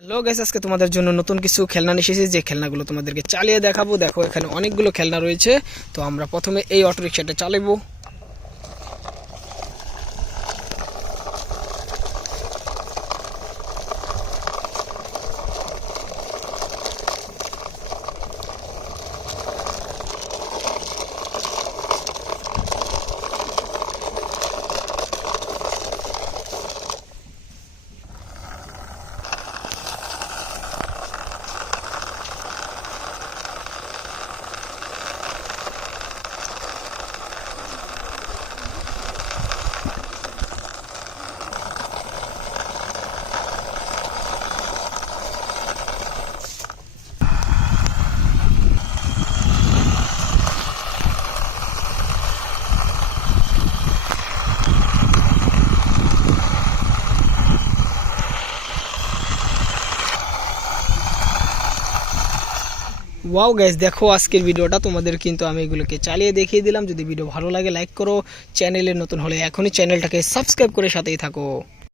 Hello guys, আজকে তোমাদের জন্য নতুন কিছু খেলনা নিয়ে এসেছি, যে খেলনাগুলো তোমাদেরকে চালিয়ে দেখাবো। দেখো এখানে অনেকগুলো খেলনা রয়েছে। তো আমরা প্রথমে এই অটোরিকশাটা চালাবো। ওয়াও গাইস, দেখো আজকের ভিডিওটা তোমাদের কিন্তু আমি এগুলোকে চালিয়ে দেখিয়ে দিলাম। যদি ভিডিও ভালো লাগে লাইক করো, চ্যানেলে নতুন হলে এখনই চ্যানেলটাকে সাবস্ক্রাইব করে সাথেই থাকো।